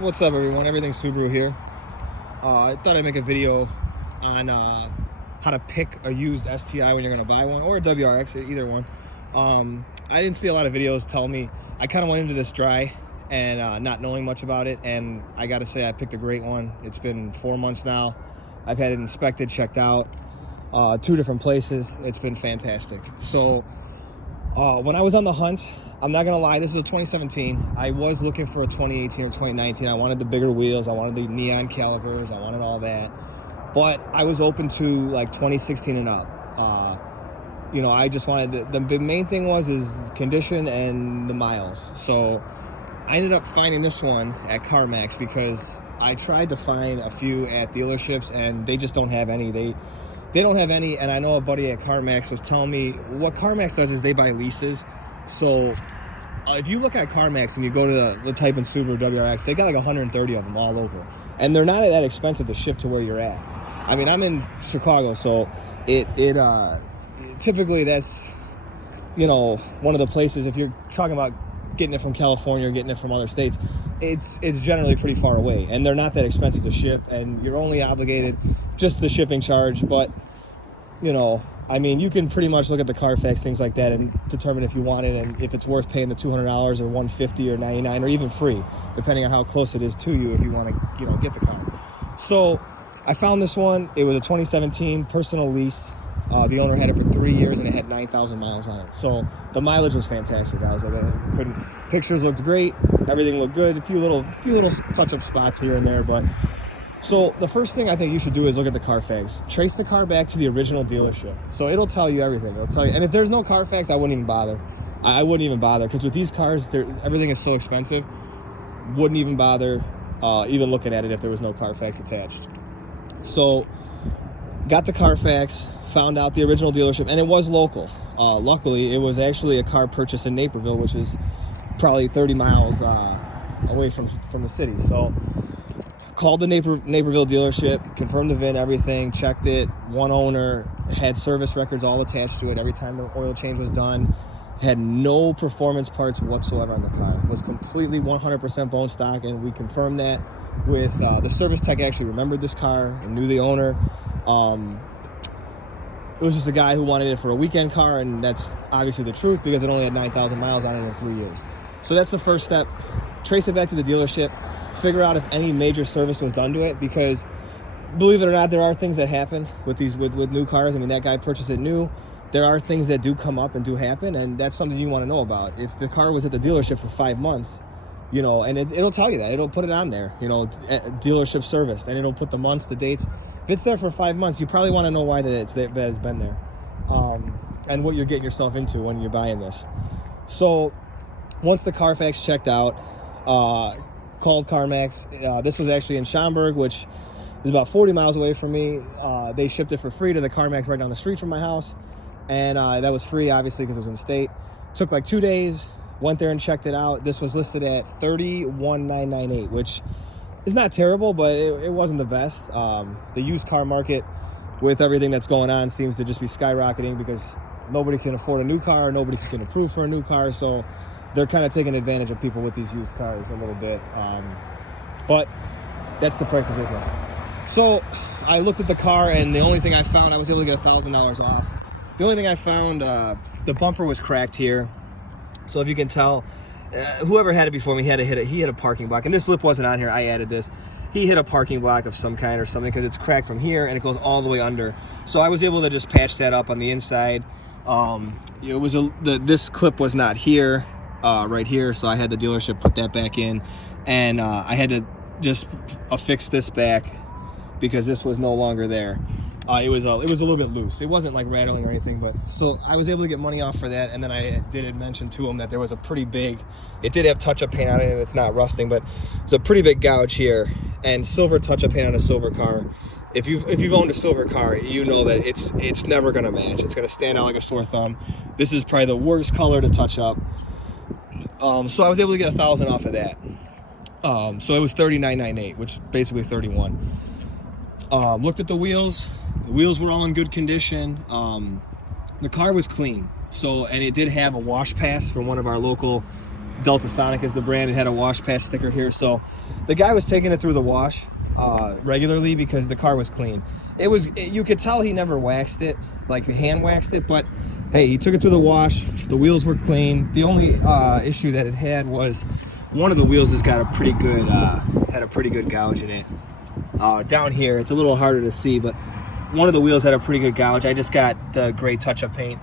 What's up, everyone? Everything's Subaru here. I thought I'd make a video on how to pick a used STI when you're going to buy one, or a WRX, either one. I didn't see a lot of videos tell me. I kind of went into this dry and not knowing much about it, and I got to say I picked a great one. It's been 4 months now. I've had it inspected, checked out, 2 different places. It's been fantastic. So when I was on the hunt, I'm not gonna lie, this is a 2017. I was looking for a 2018 or 2019. I wanted the bigger wheels, I wanted the neon calipers, I wanted all that. But I was open to like 2016 and up. You know, I just wanted, the main thing is condition and the miles. So I ended up finding this one at CarMax because I tried to find a few at dealerships and they just don't have any. They don't have any, and I know a buddy at CarMax was telling me what CarMax does is they buy leases. So if you look at CarMax and you go to the type in Subaru WRX, they got like 130 of them all over. And they're not that expensive to ship to where you're at. I mean, I'm in Chicago, so it typically that's, you know, one of the places, if you're talking about getting it from California or getting it from other states, it's generally pretty far away. And they're not that expensive to ship, and you're only obligated just the shipping charge. But, you know, I mean, you can pretty much look at the Carfax, things like that, and determine if you want it and if it's worth paying the $200 or $150 or $99 or even free, depending on how close it is to you if you want to, you know, get the car. So I found this one. It was a 2017 personal lease. The owner had it for 3 years and it had 9,000 miles on it. So the mileage was fantastic. I was like, pictures looked great. Everything looked good. A few little touch-up spots here and there, but. So the first thing I think you should do is look at the Carfax. Trace the car back to the original dealership. So it'll tell you everything. It'll tell you, and if there's no Carfax, I wouldn't even bother. I wouldn't even bother, because with these cars, everything is so expensive. Wouldn't even bother even looking at it if there was no Carfax attached. So got the Carfax, found out the original dealership, and it was local. Luckily, it was actually a car purchased in Naperville, which is probably 30 miles away from the city. So called the Naperville dealership, confirmed the VIN, everything, checked it. One owner, had service records all attached to it every time the oil change was done. Had no performance parts whatsoever on the car. It was completely 100% bone stock, and we confirmed that with the service tech. Actually remembered this car and knew the owner. It was just a guy who wanted it for a weekend car, and that's obviously the truth because it only had 9,000 miles on it in 3 years. So that's the first step. Trace it back to the dealership. Figure out if any major service was done to it, because believe it or not, there are things that happen with these with new cars. I mean, that guy purchased it new. There are things that do come up and do happen, and that's something you want to know about. If the car was at the dealership for 5 months, you know, and it'll tell you that. It'll put it on there, you know, dealership service, and it'll put the months, the dates. If it's there for 5 months, you probably want to know why it's been there, and what you're getting yourself into when you're buying this. So once the Carfax checked out, called CarMax. This was actually in Schaumburg, which is about 40 miles away from me. They shipped it for free to the CarMax right down the street from my house, and that was free, obviously, because it was in state. Took like 2 days. Went there and checked it out. This was listed at $31,998, which is not terrible, but it wasn't the best. The used car market, with everything that's going on, seems to just be skyrocketing because nobody can afford a new car, nobody can approve for a new car, so they're kind of taking advantage of people with these used cars a little bit. But that's the price of business. So I looked at the car, and the only thing I found, I was able to get $1,000 off. The only thing I found, the bumper was cracked here. So if you can tell, whoever had it before me, he hit a parking block. And this lip wasn't on here, I added this. He hit a parking block of some kind or something, because it's cracked from here and it goes all the way under. So I was able to just patch that up on the inside. It was this clip was not here. Right here, so I had the dealership put that back in, and I had to just affix this back because this was no longer there. It was a little bit loose. It wasn't like rattling or anything, but so I was able to get money off for that. And then I did mention to him that there was a pretty big, it did have touch-up paint on it, and it's not rusting, but it's a pretty big gouge here. And silver touch-up paint on a silver car, if you've owned a silver car, you know that it's never gonna match. It's gonna stand out like a sore thumb. This is probably the worst color to touch up. So I was able to get $1,000 off of that. So it was $39,998, which is basically $31. Looked at the wheels. The wheels were all in good condition. The car was clean. So, and it did have a wash pass from one of our local, Delta Sonic is the brand. It had a wash pass sticker here. So the guy was taking it through the wash regularly because the car was clean. You could tell he never waxed it, like hand waxed it, but hey, he took it through the wash. The wheels were clean. The only issue that it had was one of the wheels has got a pretty good had a pretty good gouge in it. Down here, it's a little harder to see, but one of the wheels had a pretty good gouge. I just got the gray touch-up paint.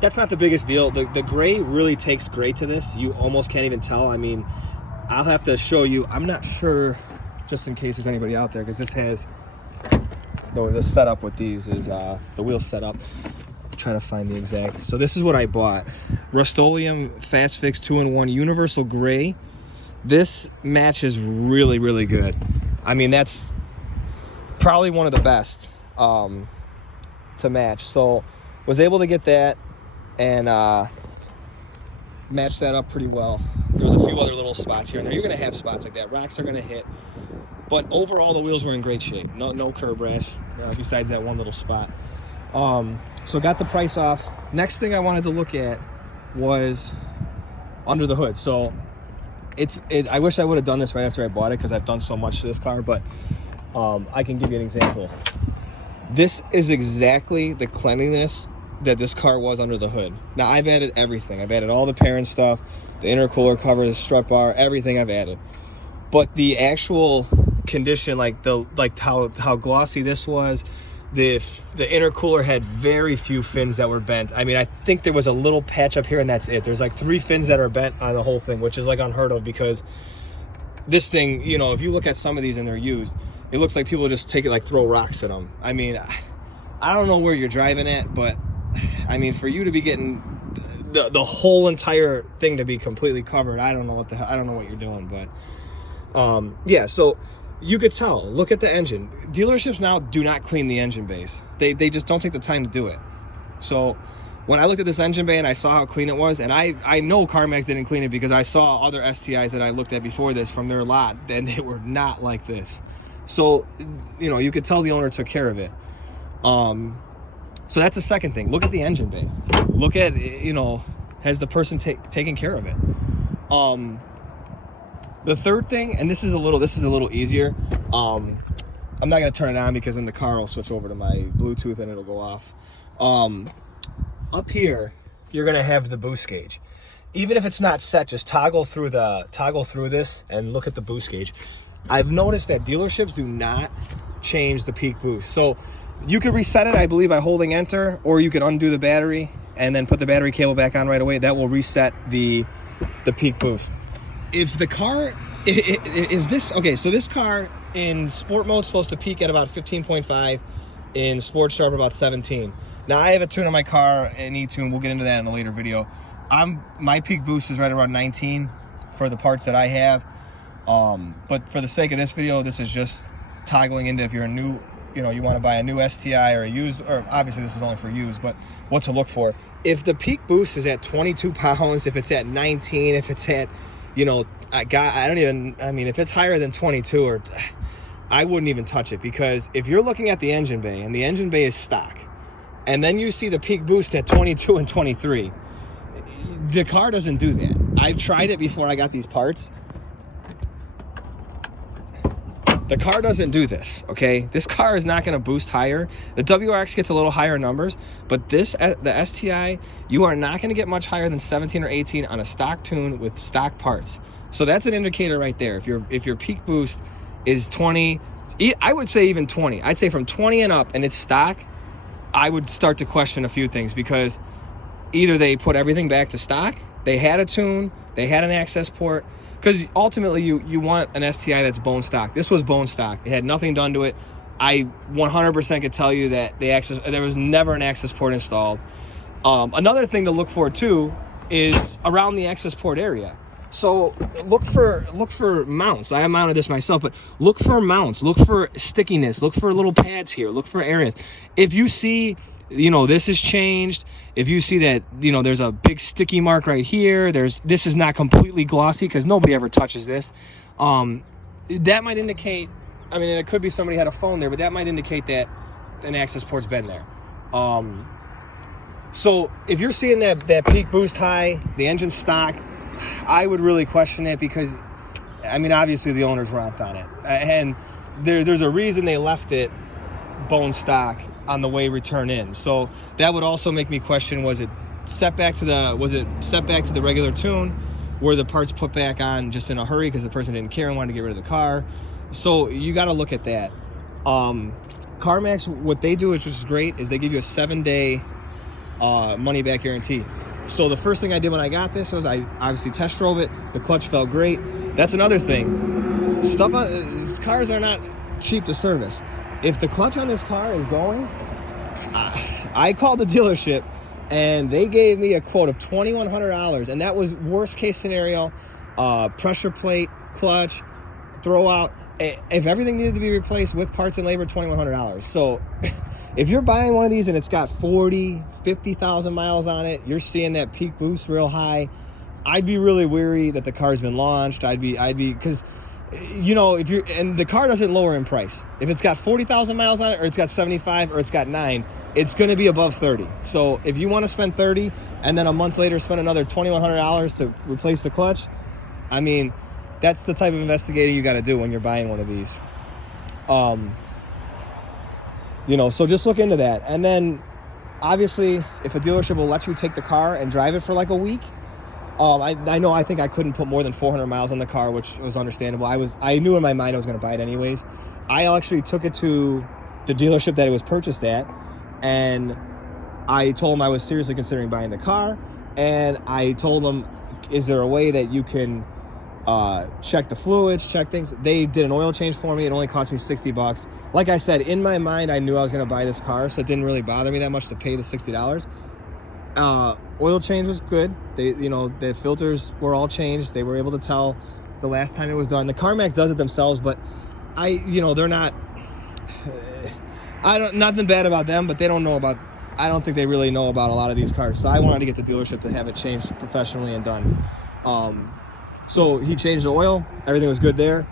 That's not the biggest deal. The gray really takes gray to this. You almost can't even tell. I mean, I'll have to show you. I'm not sure, just in case there's anybody out there, because this has the setup with these is the wheel setup. I'm trying to find the exact. So this is what I bought: Rust-Oleum Fast Fix 2-in-1 Universal Gray. This matches really, really good. I mean, that's probably one of the best to match. So was able to get that and match that up pretty well. There was a few other little spots here and there. You're going to have spots like that. Rocks are going to hit. But overall, the wheels were in great shape. No curb rash, besides that one little spot. So got the price off. Next thing I wanted to look at was under the hood. So I wish I would have done this right after I bought it, because I've done so much to this car, but I can give you an example. This is exactly the cleanliness that this car was under the hood. Now, I've added everything. I've added all the parent stuff, the intercooler cover, the strut bar, everything I've added. But the actual condition, like how glossy this was, the intercooler had very few fins that were bent. I mean, I think there was a little patch up here and that's it. There's like 3 fins that are bent on the whole thing, which is like unheard of, because this thing, you know, if you look at some of these and they're used, it looks like people just take it, like throw rocks at them. I mean, I don't know where you're driving at, but I mean, for you to be getting the whole entire thing to be completely covered, I don't know what you're doing. But yeah, so you could tell. Look at the engine. Dealerships now do not clean the engine bays. They just don't take the time to do it. So when I looked at this engine bay and I saw how clean it was, and I know CarMax didn't clean it because I saw other STIs that I looked at before this from their lot, and they were not like this. So, you know, you could tell the owner took care of it. So that's the second thing. Look at the engine bay. Look at, you know, has the person taken care of it? The third thing, and this is a little easier. I'm not gonna turn it on because then the car will switch over to my Bluetooth and it'll go off. Up here, you're gonna have the boost gauge. Even if it's not set, just toggle through this and look at the boost gauge. I've noticed that dealerships do not change the peak boost. So you could reset it, I believe, by holding enter, or you could undo the battery and then put the battery cable back on right away. That will reset the peak boost. If the car, so this car in sport mode is supposed to peak at about 15.5, in sport sharp about 17. Now I have a tune on my car, an e-tune. We'll get into that in a later video. My peak boost is right around 19 for the parts that I have. But for the sake of this video, this is just toggling into if you're a new, you know, you want to buy a new STI or a used, or obviously this is only for used, but what to look for. If the peak boost is at 22 pounds, if it's at 19, if it's at, you know, if it's higher than 22, or I wouldn't even touch it, because if you're looking at the engine bay and the engine bay is stock, and then you see the peak boost at 22 and 23, the car doesn't do that. I've tried it before I got these parts. The car doesn't do this, okay? This car is not going to boost higher. The WRX gets a little higher numbers, but the STI, you are not going to get much higher than 17 or 18 on a stock tune with stock parts. So that's an indicator right there. If your peak boost is 20, I would say even 20. I'd say from 20 and up, and it's stock, I would start to question a few things, because either they put everything back to stock, they had a tune, they had an access port. Because ultimately, you want an STI that's bone stock. This was bone stock. It had nothing done to it. I 100% could tell you that there was never an access port installed. Another thing to look for too is around the access port area. So look for mounts. I have mounted this myself, but look for mounts. Look for stickiness. Look for little pads here. Look for areas. If you see, you know, this has changed. If you see that, you know, there's a big sticky mark right here, this is not completely glossy because nobody ever touches this. That might indicate, I mean, it could be somebody had a phone there, but that might indicate that an access port's been there. So if you're seeing that peak boost high, the engine stock, I would really question it, because I mean, obviously the owners romped on it, and there's a reason they left it bone stock on the way return in. So that would also make me question, was it set back to the regular tune? Were the parts put back on just in a hurry because the person didn't care and wanted to get rid of the car? So you got to look at that. CarMax, what they do, which is great, is they give you a 7-day money back guarantee. So the first thing I did when I got this was I obviously test drove it. The clutch felt great. That's another thing. Cars are not cheap to service. If the clutch on this car is going, I called the dealership and they gave me a quote of $2,100, and that was worst case scenario. Pressure plate, clutch, throw out. If everything needed to be replaced with parts and labor, $2,100. So if you're buying one of these and it's got 40, 50,000 miles on it, you're seeing that peak boost real high, I'd be really weary that the car's been launched. I'd be, because, you know, and the car doesn't lower in price. If it's got 40,000 miles on it, or it's got 75, or it's got 9, it's going to be above 30. So if you want to spend 30 and then a month later spend another $2,100 to replace the clutch, I mean, that's the type of investigating you got to do when you're buying one of these. You know, so just look into that. And then obviously if a dealership will let you take the car and drive it for like a week, I think I couldn't put more than 400 miles on the car, which was understandable. I knew in my mind I was going to buy it anyways. I actually took it to the dealership that it was purchased at, and I told them I was seriously considering buying the car, and I told them, is there a way that you can check the fluids, check things? They did an oil change for me. It only cost me $60. Like I said, in my mind, I knew I was going to buy this car, so it didn't really bother me that much to pay the $60. Oil change was good. The filters were all changed. They were able to tell the last time it was done. The CarMax does it themselves, but they're not, nothing bad about them, but they don't know about, I don't think they really know about a lot of these cars. So I wanted to get the dealership to have it changed professionally and done. So he changed the oil. Everything was good there.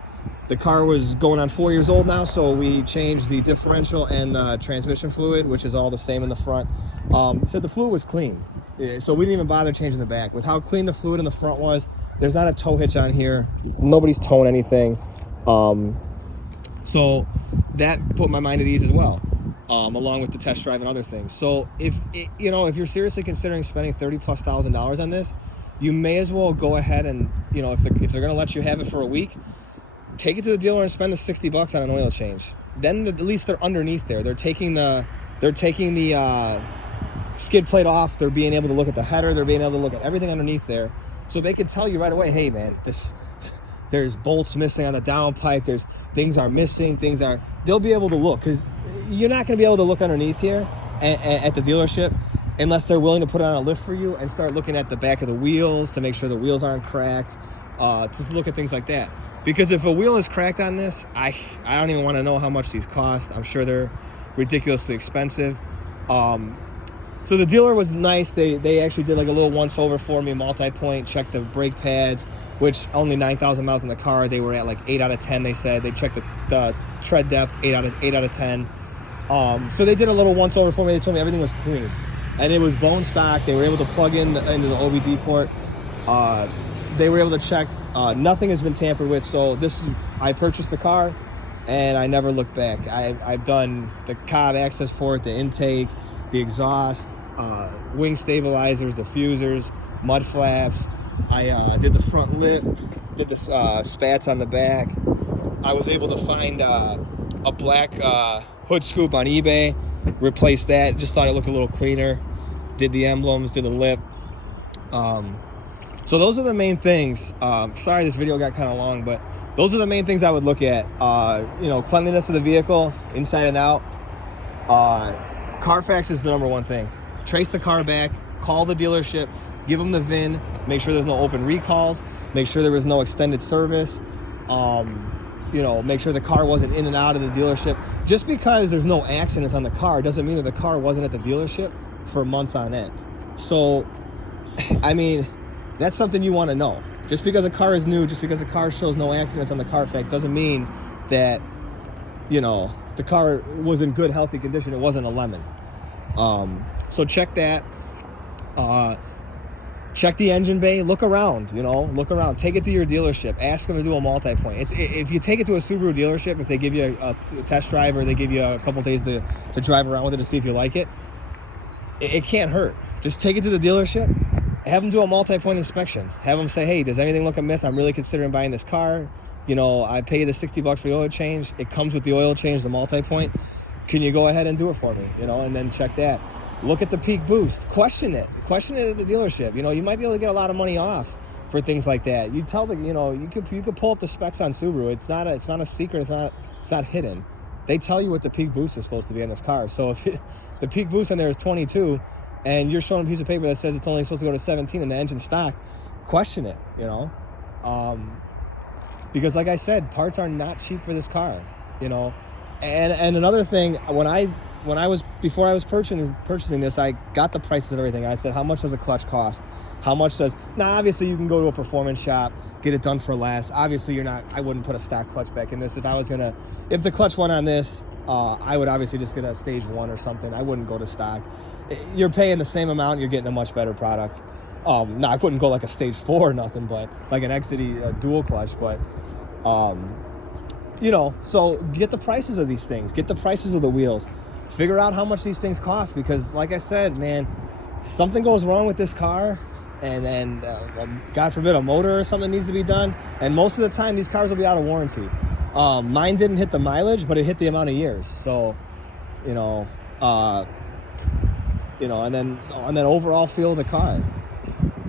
The car was going on 4 years old now, so we changed the differential and the transmission fluid, which is all the same in the front. So the fluid was clean, so we didn't even bother changing the back. With how clean the fluid in the front was, there's not a tow hitch on here. Nobody's towing anything. So that put my mind at ease as well, along with the test drive and other things. So if you're seriously considering spending $30,000+ on this, you may as well go ahead and, if they're going to let you have it for a week, take it to the dealer and spend the $60 on an oil change. Then at least they're underneath there. They're taking the skid plate off. They're being able to look at the header. They're being able to look at everything underneath there, so they can tell you right away, hey man, there's bolts missing on the downpipe. Things are missing. They'll be able to look, because you're not going to be able to look underneath here at the dealership unless they're willing to put on a lift for you and start looking at the back of the wheels to make sure the wheels aren't cracked, to look at things like that. Because if a wheel is cracked on this, I don't even want to know how much these cost. I'm sure they're ridiculously expensive. So the dealer was nice. They actually did like a little once over for me, multi-point, checked the brake pads, which only 9,000 miles in the car. They were at like 8 out of 10, they said. They checked the tread depth, 8 out of 10. So they did a little once over for me. They told me everything was clean, and it was bone stock. They were able to plug into the OBD port. They were able to check. Nothing has been tampered with. So I purchased the car, and I never looked back. I've done the Cobb access port, the intake, the exhaust, wing stabilizers, diffusers, mud flaps. I did the front lip, did the spats on the back. I was able to find a black hood scoop on eBay, replaced that. Just thought it looked a little cleaner. Did the emblems, did the lip. So those are the main things. Sorry this video got kind of long, but those are the main things I would look at. Cleanliness of the vehicle, inside and out. Carfax is the number one thing. Trace the car back, call the dealership, give them the VIN, make sure there's no open recalls, make sure there was no extended service, make sure the car wasn't in and out of the dealership. Just because there's no accidents on the car doesn't mean that the car wasn't at the dealership for months on end. So, I mean, that's something you want to know. Just because a car is new, just because a car shows no accidents on the Carfax doesn't mean that, the car was in good, healthy condition. It wasn't a lemon. So check that. check the engine bay, look around, you know, look around, take it to your dealership, ask them to do a multi-point. If you take it to a Subaru dealership, if they give you a test drive or they give you a couple days to drive around with it to see if you like it, it can't hurt. Just take it to the dealership, have them do a multi-point inspection. Have them say, hey, does anything look amiss? I'm really considering buying this car. You know, I pay you the $60 for the oil change. It comes with the oil change, the multi-point. Can you go ahead and do it for me? You know, and then check that. Look at the peak boost. Question it at the dealership. You know, you might be able to get a lot of money off for things like that. You tell the, you know, you could pull up the specs on Subaru. It's not a secret. It's not hidden. They tell you what the peak boost is supposed to be in this car. So if the peak boost in there is 22, and you're showing a piece of paper that says it's only supposed to go to 17 and the engine's stock, question it. You know, because like I said, parts are not cheap for this car. You know, and another thing, before I was purchasing this, I got the prices of everything. I said, how much does a clutch cost? How much does, now obviously you can go to a performance shop, get it done for less. Obviously I wouldn't put a stock clutch back in this. If the clutch went on this, I would obviously just get a stage 1 or something. I wouldn't go to stock. You're paying the same amount, you're getting a much better product. Now I wouldn't go like a stage 4 or nothing, but like an XD dual clutch, but you know, so get the prices of these things, get the prices of the wheels, figure out how much these things cost, because like I said, man, something goes wrong with this car and God forbid a motor or something needs to be done, and most of the time these cars will be out of warranty. Mine didn't hit the mileage, but it hit the amount of years. So, you know, and then overall feel of the car,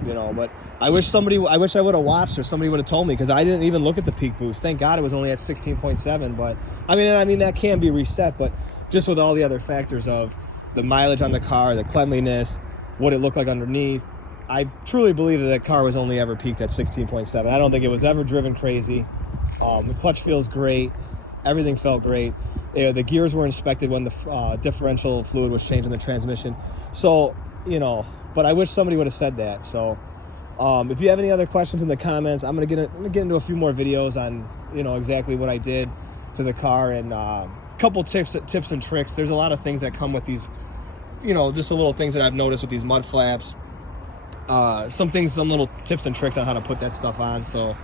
you know, but I wish I would have watched, or somebody would have told me, because I didn't even look at the peak boost. Thank God it was only at 16.7, but I mean that can be reset, but just with all the other factors of the mileage on the car, the cleanliness, what it looked like underneath, I truly believe that car was only ever peaked at 16.7. I don't think it was ever driven crazy. The clutch feels great. Everything felt great. The gears were inspected when the differential fluid was changed in the transmission. So, you know, but I wish somebody would have said that. So, if you have any other questions in the comments, I'm gonna get into a few more videos on, you know, exactly what I did to the car, and a couple tips and tricks. There's a lot of things that come with these, you know, just the little things that I've noticed with these mud flaps. Some little tips and tricks on how to put that stuff on. So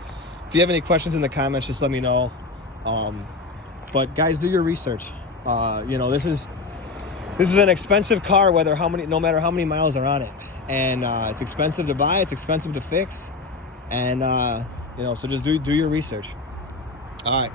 if you have any questions in the comments, just let me know. But guys, do your research. You know, this is an expensive car, no matter how many miles are on it. And it's expensive to buy, it's expensive to fix, and you know, so just do your research. All right.